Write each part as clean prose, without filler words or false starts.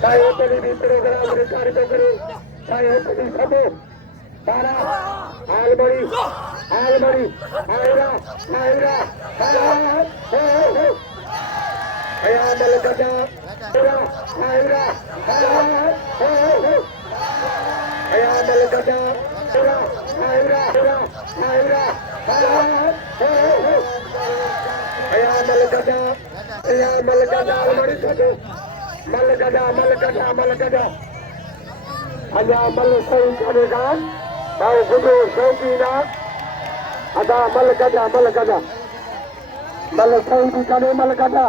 चाहे भी programme record करो चाहे सबो तारा आलमणी आलमणी आयरा आयरा आयामल गदा आयरा आयामल गदा आयरा आयरा आयामल गदा आलमणी गदा मल गदा अजा मल सही करेगा भाई गुरु शौकीना अदा मल गदा मल सही भी करे मल गदा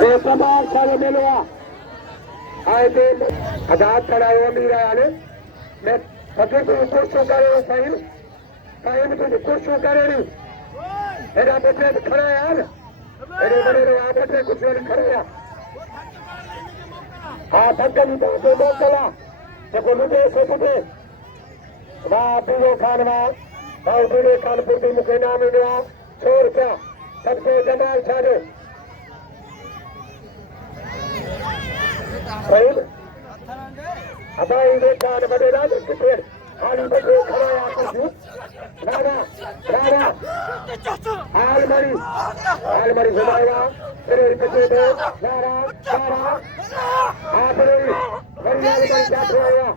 ये तमाम सारे मिलवा आए थे आजाद खड़ा हुआ मीरा यानी मैं पति को कुर्सों करे साहिल साहिल को कुर्सों करे नहीं मेरा बेटे खड़ा है यार मेरे बड़े आप बेटे कुछ नहीं खड़े यार हाँ थकन तो बहुत चला देखो लुटे से फुटे वाह पीरो खान वाह भाई पीरे कानपुर की मुखे नाम इंडिया 100 रुपया सबसे जमाल छाड़ो भाई अब ये खान बड़े राज कितने खाली बैठे खड़ा है आपको राणा राणा आलमणी घुमाएगा तेरे पीछे दे राणा राणा आप नहीं बड़ी आलमणी क्या हुआ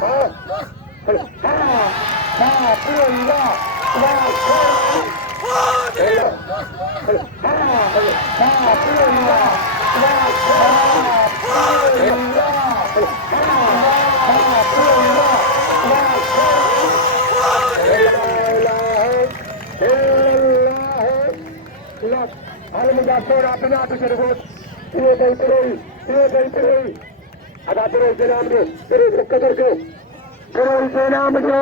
हाँ अदा तेरे नाम दे तेरे कदर के नाम दो